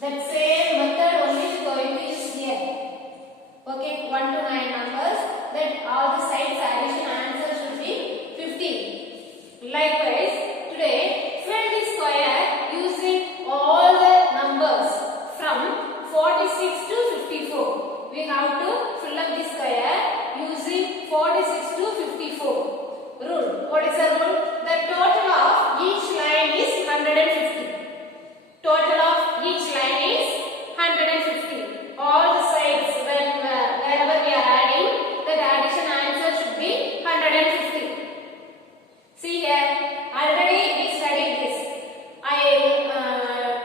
That same method only we are going to use here. Okay, 1 to 9 numbers. Then all the sides addition answer should be 50. Likewise, today fill the square using all the numbers from 46 to 54. We have to fill up the square using 46 to 54. Rule. What is the rule? The total of each line is 150. Total of each line is 150. All the sides wherever we are adding, the addition answer should be 150. See here, already we studied this. I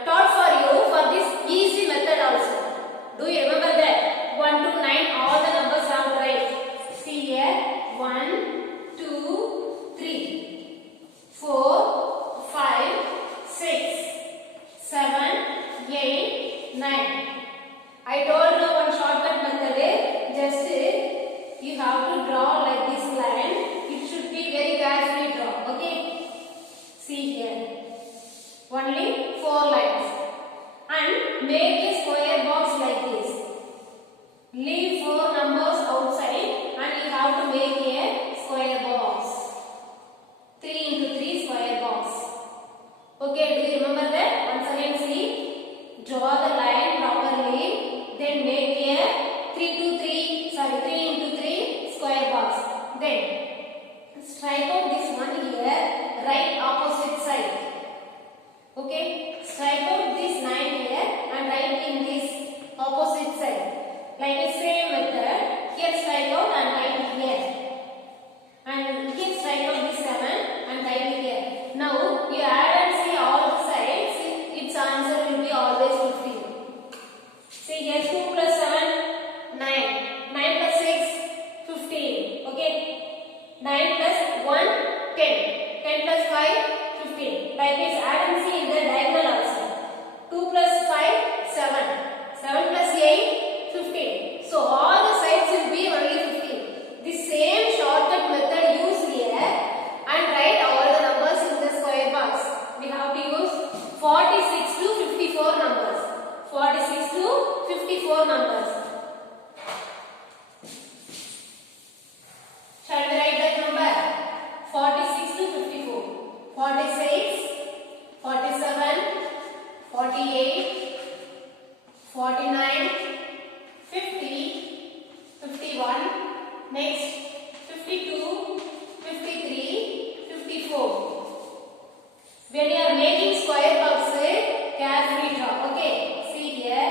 taught for you for this easy method also. Do you remember that? 1 to 9 all the numbers are right. See here, 1, 2, 3, 4, 5, 6, 7, 8, 9. I told you one shortcut method. Just you have to draw like this line. It should be very carefully drawn. Okay. See here. Only 4 lines. And make a square box like this. Leave 4 numbers outside and you have to make a square box. 3 into 3 square box. Okay, do you remember that? Once again see, draw the line properly, then make a 3 into 3 square box. Then strike out this one here, right opposite side. Okay, strike out this 9 here and write in this opposite side. Like the same method, here strike out and write here. And here strike out this 7 and write here. Now you add and see all the sides, its answer will be always 50. See here 2 plus 7, 9. 9 plus 6, 15. Okay. 9 plus 1, 10. 10 plus 5, 15. Like this, add and see in the diagonal also. 2 plus 5, 7. 7 plus 8, 15. So all the sides will be only 15. The same shortcut method use here and write all the numbers in the square box. We have to use 46 to 54 numbers. 46 to 54 numbers. Shall we write that number? 46 to 54. 46, 47, 48, 49, 50, 51, next 52, 53, 54. When you are making square box, carefully draw. Okay, see here,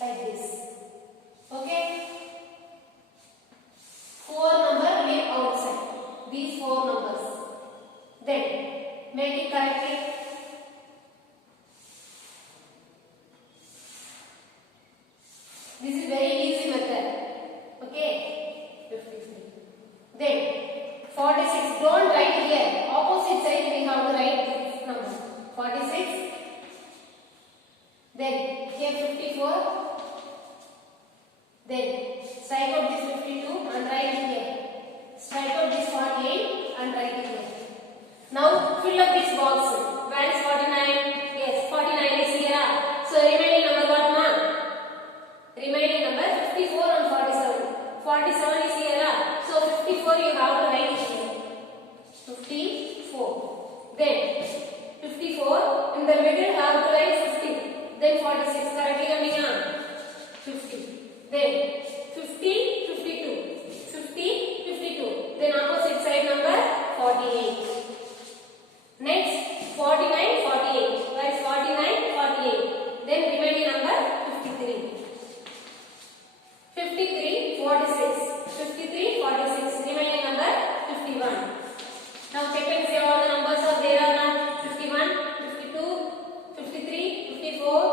like this. Okay, 4 number leave outside. These 4 numbers. Then make it correctly. This is very easy method. Okay, 53. Then 46. Don't write here. Opposite side we have to write this number. 46. Then here 54. Then strike out this 52 and write here. Strike out this 48 and write here. Now fill up this box. Where is 49? Yes, 49 is here. So remaining number what ma? Remaining number 54 and 47. 47 is here. So 54 you have to write here. 54. Then 54 in the middle have to write 50. Then 46 correctly coming on. 50. Then 50, 52. 50, 52. Then opposite side number 48. Next 49, 48. Where is 49, 48. Then remaining number 53. 53, 46. 53, 46. Remaining number 51. Now check and see all the numbers are there or not. 51, 52, 53, 54.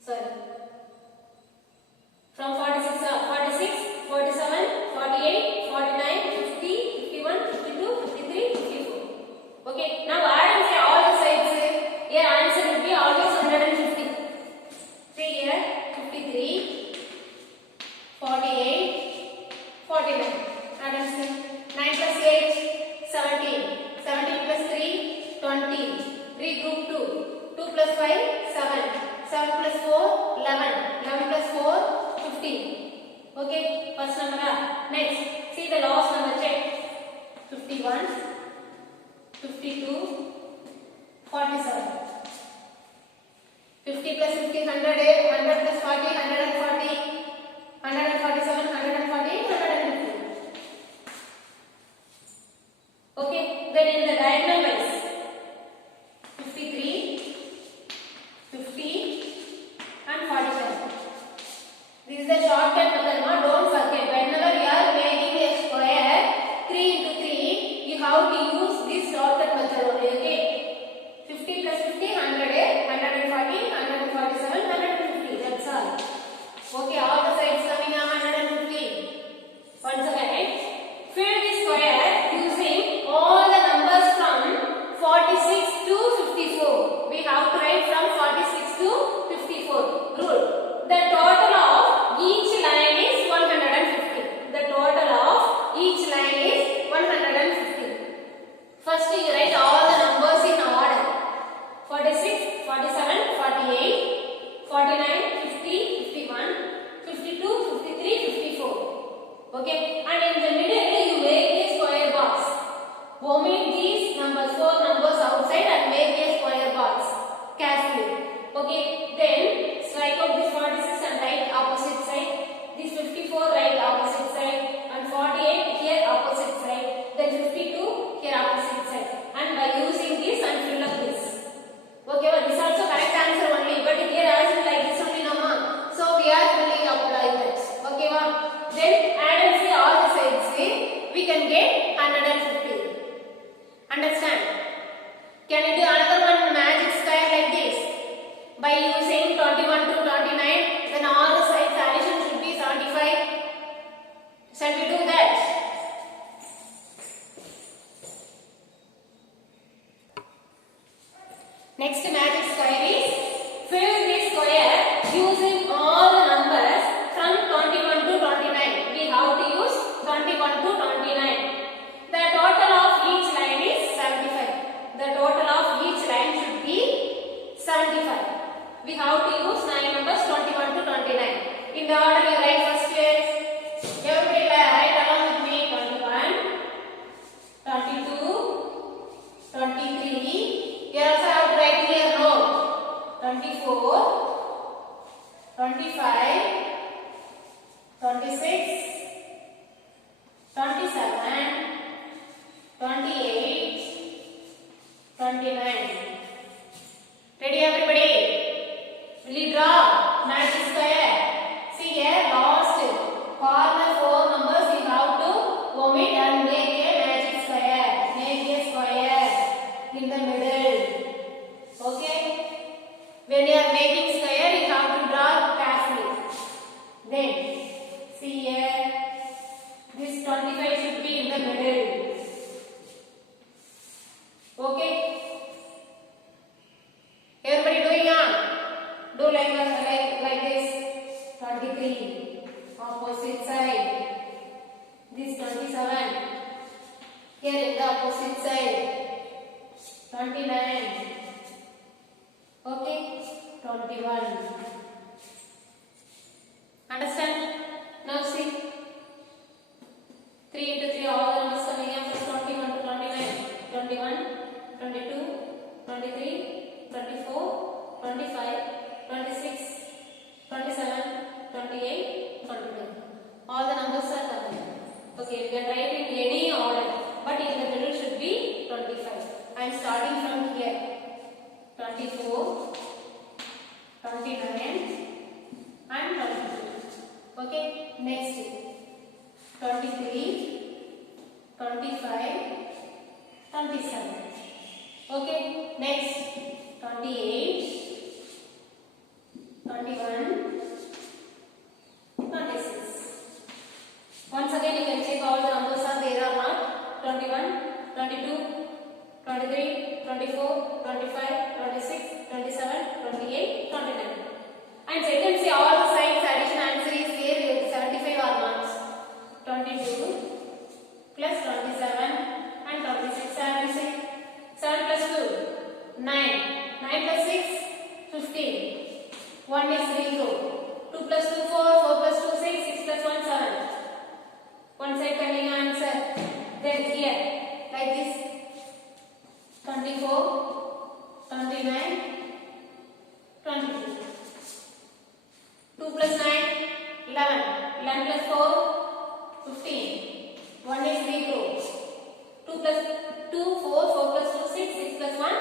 Sorry. From 46, 47, 48, 49, 50, 51, 52, 53, 54. Okay. Now add and say all the sides. Here answer will be always 150. See here 53, 48, 49. Add and say 9 plus 8, 17. 17 plus 3, 20. Regroup 2. 2 plus 5, 7. 7 plus 4, 11. 11 plus 4, 15. Okay, first number. Next, see the last number, check. 51, 52, 47. 50 plus 50, 100, 100 plus 40, 140, 147, 140, 150. Okay, then in the diagonal wise, 53, 50 and 47. This is the shortcut method. Now don't forget, whenever you are making a square 3 into 3, you have to use this shortcut method only. Okay, 50 plus 50, 100, 140, 147, 150. That's all. Okay, all the sides coming are 150. Once again, fill the square using all the numbers from 46 to 54. We have to write from 46 to 54. Rule. The total of each line is 150. The total of each line is 150. First you write all the numbers in order. 46, 47, 48, 49, 50, 51, 52, 53, 54. Okay, and in the middle you make a square box. Omit these numbers, 4 numbers outside and make a square box carefully. Okay, then strike out this 46 and write opposite side. This 54 write opposite side, and 48 here opposite side. Then 52 here opposite side. And by using this and fill up this. Okay, well, this also correct answer only, but here as in like this only no ma. So we are filling up like that. Okay, well, then add and see all the sides. See, we can get 150. Understand? Can you do another one magic square like this? By using 21 to 29, then all the sides addition should be 75. Shall we do that? Next magic square is fill this square using all the numbers from 21 to 29. We have to use 21 to 29. The total of each line is 75. The total of each line should be 75. We have to use 9 numbers 21 to 29. In the order you write first here. Everybody write along with me. 21, 22, 23. Here also I have to write here no. 24, 25, 26, 27, 28, 29. Ready everybody? Will you draw magic square? See here last corner 4 numbers you have to omit and make a magic square. Make a square in the middle. Okay? When you are making square you have to draw carefully. Then see here this 25 should be in the middle. Okay? Everybody doing do like this. 23 opposite side. This 27 here in the opposite side. 29. Okay, 21. Understand? Now see 3 into 3 all the numbers coming up from 21 to 29. 21, 22, 23, 24, 25, 26, 27, 28, 29. All the numbers are coming. Okay, we can write in any order, but in the middle should be 25. I am starting from here. 24, 29 and 22. Okay, next 23, 25, 27. Okay, next 28, 21, 26. Once again you can check all the numbers are there or not. 21, 22, 23, 24, 25, 26, 27, 28, 29. And check and see all the sides addition answer is there 75 or not. 22 plus 27 and 26 and 7 plus 2. 29, 22. 2 plus 9, 11. 11 plus 4, 15. 1 is zero. 2 plus 2, 4. 4 plus 2, 6. 6 plus 1,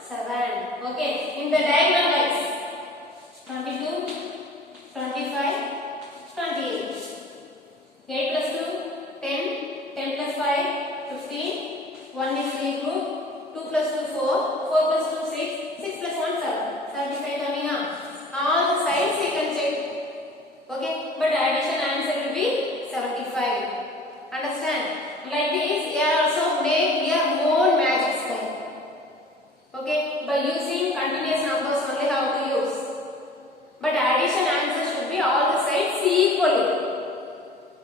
7. Okay. In the diagonal wise, 22, 25, 28. 8 plus 2, 10. 10 plus 5, 15. 1 is regroup. 2 plus 2, 4. 4 plus 2, 6. 6 plus 1, 7. 75 coming up. All the sides you can check. Okay. But addition answer will be 75. Understand? Like this, here also make your own magic style. Okay. By using continuous numbers only how to use. But addition answer should be all the sides equally.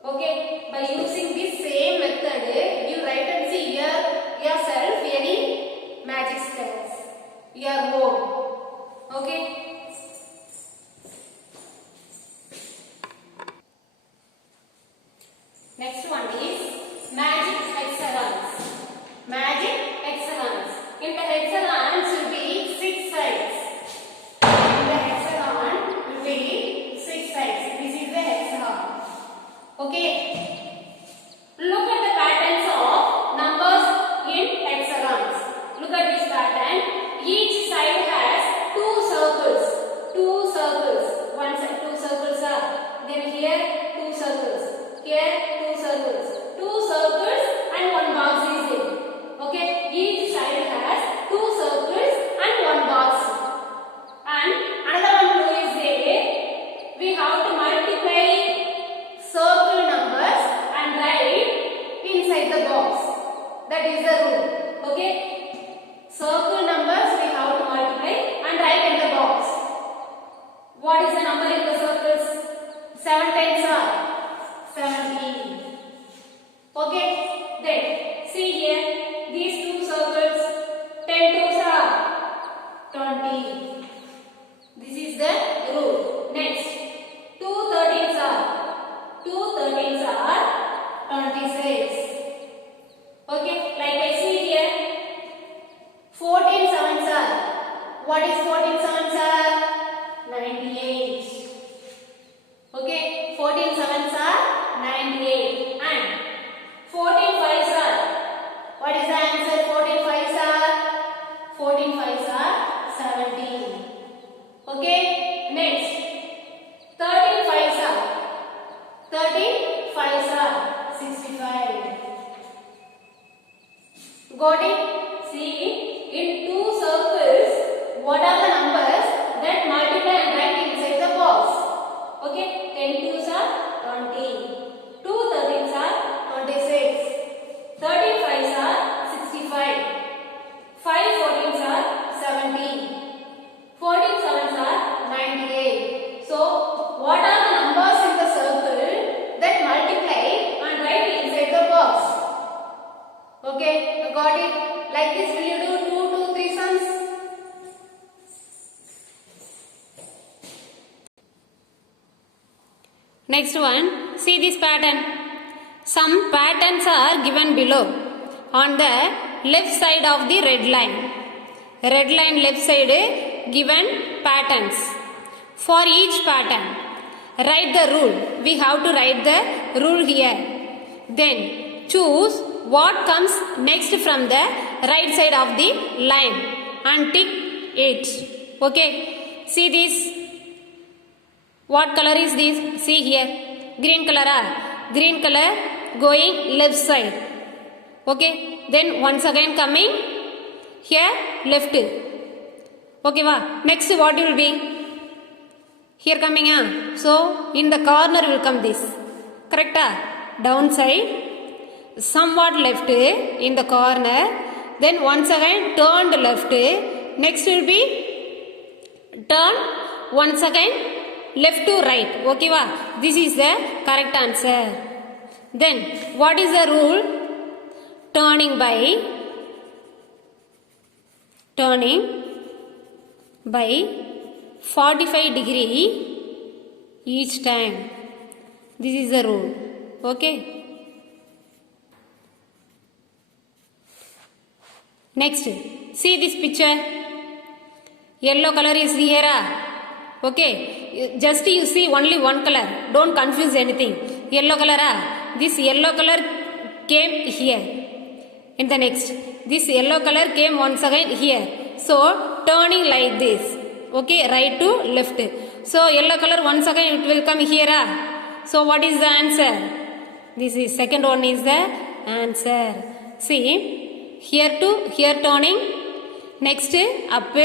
Okay. By using this same method, you write and see here yourself any magic styles. Your own. Okay. Next one is magic hexagons. Magic hexagons. In the hexagon should be 6 sides. In the hexagon will be 6 sides. This is the hexagon. Okay. Look at the patterns of numbers in hexagons. Look at this pattern. Each side has 2 circles. 2 circles. One side 2 circles are. Then here 2 circles. Here 2 circles. 2 circles and 1 box is there. Okay. Each side has 2 circles and 1 box. And another one rule is there. We have to multiply circle numbers and write inside the box. That is the rule. Okay. Circle numbers we have to multiply and write in the box. What is the number in the circles? 7 times are 17. Okay. Then see here these 2 circles. 10 twos are 20. This is the rule. Next 2 13s are 26. Okay. Like I see here 14 sevens are. What is 14 sevens are? 98. Okay. 14 sevens are 98. And 14 fives are. What is the answer? 14 fives are. 14 fives are 17. Okay. Next 13 fives are. 13 fives are 65. Got it? See, in 2 circles, what are the numbers that multiply and write inside the box? Okay, 10 twos are 20, 2 13s are 26, 13 fives are 65, 5 14s are 70, 14 sevens are 98. So, what are the numbers in the circle that multiply and write inside the box? Okay, you got it? Like this, will you do 2 2 3 sums? Next one, see this pattern. Some patterns are given below on the left side of the red line. Red line left side given patterns. For each pattern, write the rule. We have to write the rule here. Then choose what comes next from the right side of the line and tick it. Okay. See this. What color is this? See here. Green color. Green color going left side. Okay. Then once again coming here left. Okay. Next what will be? Here coming. So in the corner will come this. Correct? Downside. Somewhat left in the corner. Then once again turned left. Next will be turn once again left to right. Okay, this is the correct answer. Then what is the rule? Turning by 45 degree each time. This is the rule. Okay. Next, see this picture. Yellow color is here. Okay, just you see only one color, don't confuse anything. Yellow color, this yellow color came here. In the next, this yellow color came once again here. So turning like this. Okay, right to left. So yellow color once again it will come here. So what is the answer? This is second one is the answer. See, here to here turning, next up,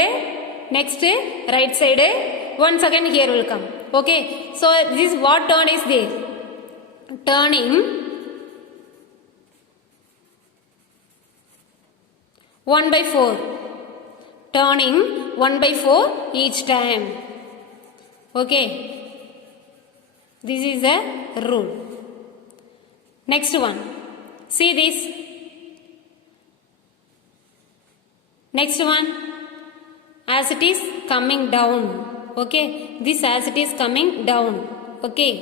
next right side, once again here will come. Okay, so this what turn is there? Turning 1/4. Turning 1/4 each time. Okay, this is the rule. Next one, see this. Next one, as it is coming down. Okay, this as it is coming down. Okay,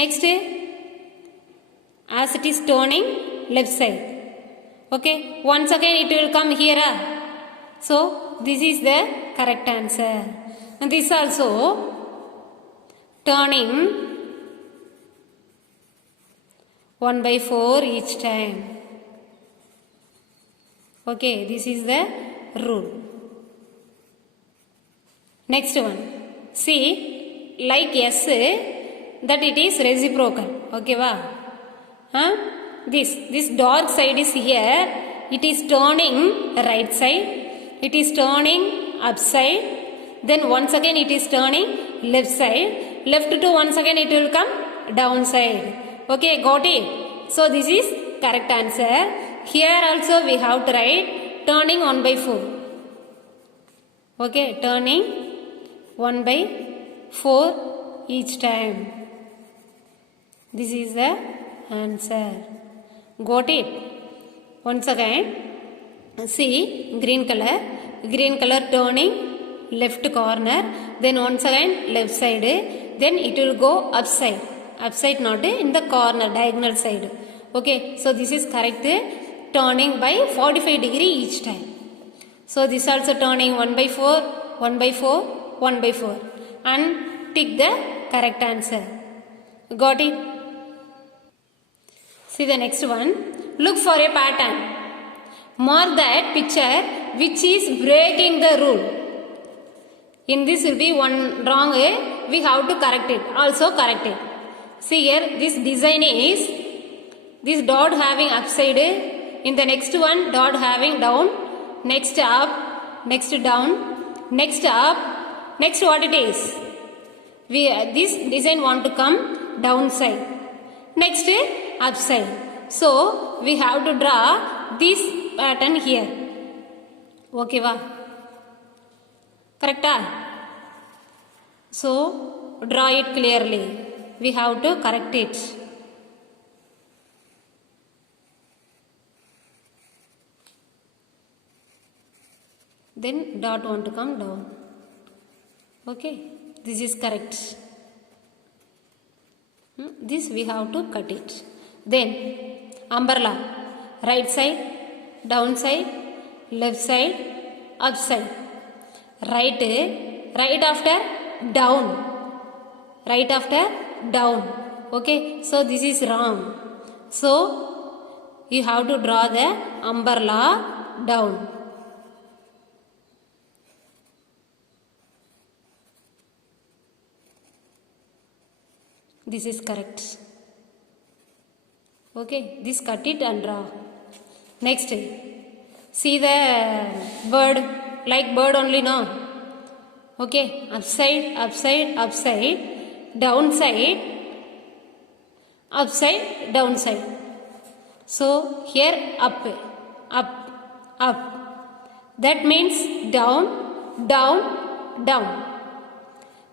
next, as it is turning left side. Okay, once again it will come here. So this is the correct answer. And this also turning 1/4 each time. Okay, this is the rule. Next one, see, like S, that it is reciprocal. Okay, va? Huh? This dark side is here. It is turning right side. It is turning upside. Then once again it is turning left side. Left to once again it will come downside. Okay, got it? So this is correct answer. Here also we have to write turning 1/4. Okay, turning 1/4 each time. This is the answer. Got it? Once again, see, green color turning left corner, then once again left side, then it will go upside. Upside not in the corner, diagonal side. Okay, so this is correct. Turning by 45 degree each time. So this also turning 1/4, 1/4, 1/4, and tick the correct answer. Got it? See the next one. Look for a pattern. Mark that picture which is breaking the rule. In this will be one wrong, we have to correct it. Also correct it. See here, this design is this dot having upside. In the next one, dot having down. Next up, next down, next up, next what it is? This design want to come downside. Next upside. So we have to draw this pattern here. Okay, va? Correct? So draw it clearly. We have to correct it. Then dot want to come down. Okay, this is correct. This we have to cut it. Then umbrella, right side, down side, left side, upside. Right after down. Right after down. Okay, so this is wrong. So you have to draw the umbrella down. This is correct. Okay, this cut it and draw. Next, see the bird, like bird only, no? Okay, upside, upside, upside, downside, upside, downside. So here up, up, up. That means down, down, down.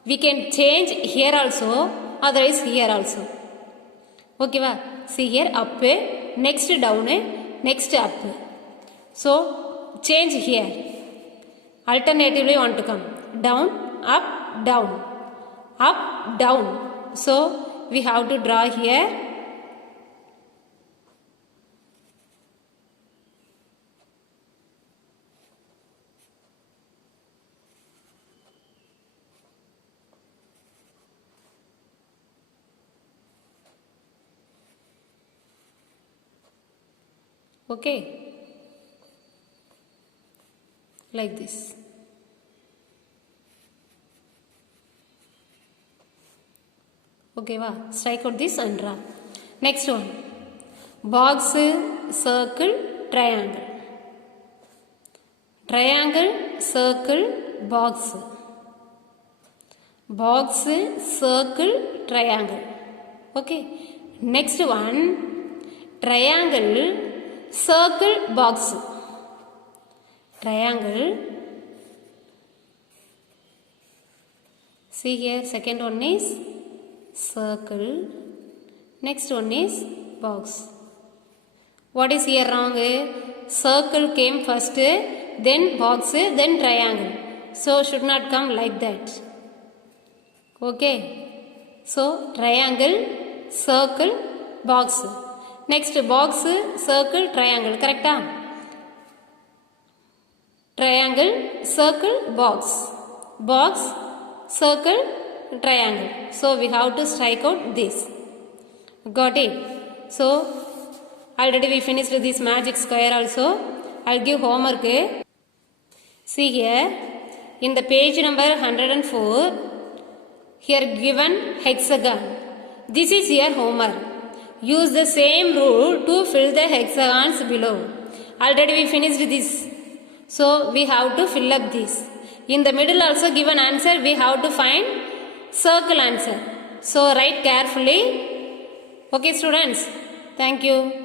We can change here also, otherwise here also. Okay, va? See here up, next down, next up. So change here. Alternatively want to come down, up, down, up, down. So we have to draw here. Okay, like this. Okay, va? Strike out this and draw. Next one. Box, circle, triangle. Triangle, circle, box. Box, circle, triangle. Okay. Next one. Triangle, circle, box. Triangle. See here, second one is circle. Next one is box. What is here wrong? Circle came first, then box, then triangle. So should not come like that. Okay. So triangle, circle, box. Next box, circle, triangle. Correct? Triangle, circle, box. Box, circle, triangle. So we have to strike out this. Got it? So already we finished this magic square also. I'll give homework. See here, in the page number 104, here given hexagon. This is your homework. Use the same rule to fill the hexagons below. Already we finished this. So we have to fill up this. In the middle also given answer, we have to find circle answer. So write carefully. Okay students, thank you.